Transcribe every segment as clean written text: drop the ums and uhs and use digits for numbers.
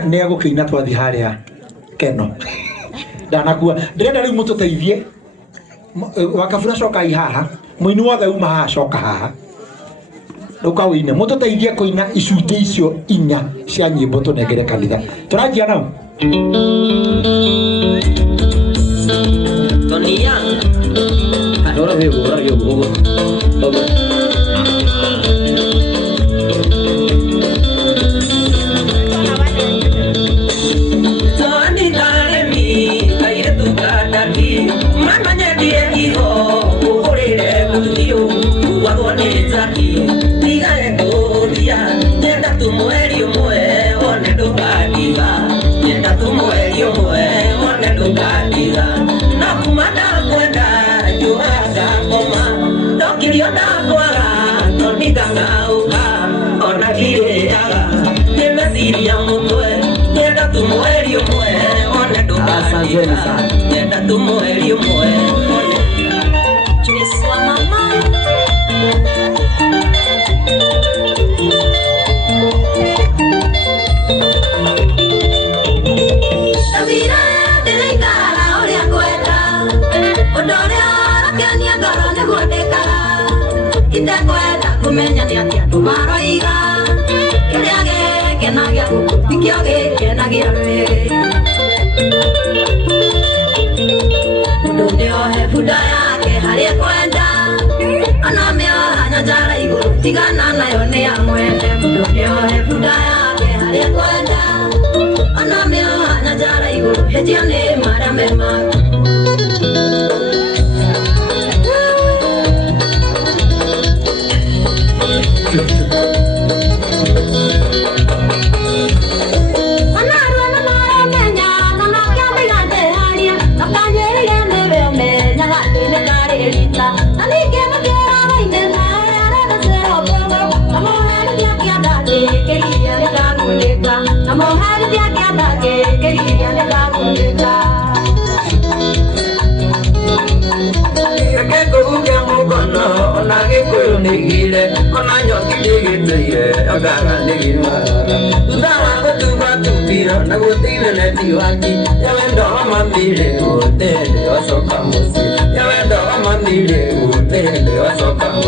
Nego kina twathi haria keno ndanakua ndirenda riu mututeithie wakabura coka ihaha muini wothe uma haha coka haha ruka wine mututeithie kuina icunjĩ icio inya cia nyimbo tunengere kanitha turanjia nao Tonia adora vego Asante sana. Nenda tumueli umwe. Cheswa mama. Tavira delegara oria kwenda. Odoria rakania garone gwendekara. Ite kwenda kumenya ni atia tumaroiga. Kiriage kenagia kukiage kenagia we. Buda yake haria kwenda anamia hanyajara iguru tigana nayo ni ya mwende mudonyo buda yake haria kwenda anamia hanyajara iguru hejia ni mara mema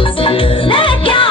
Never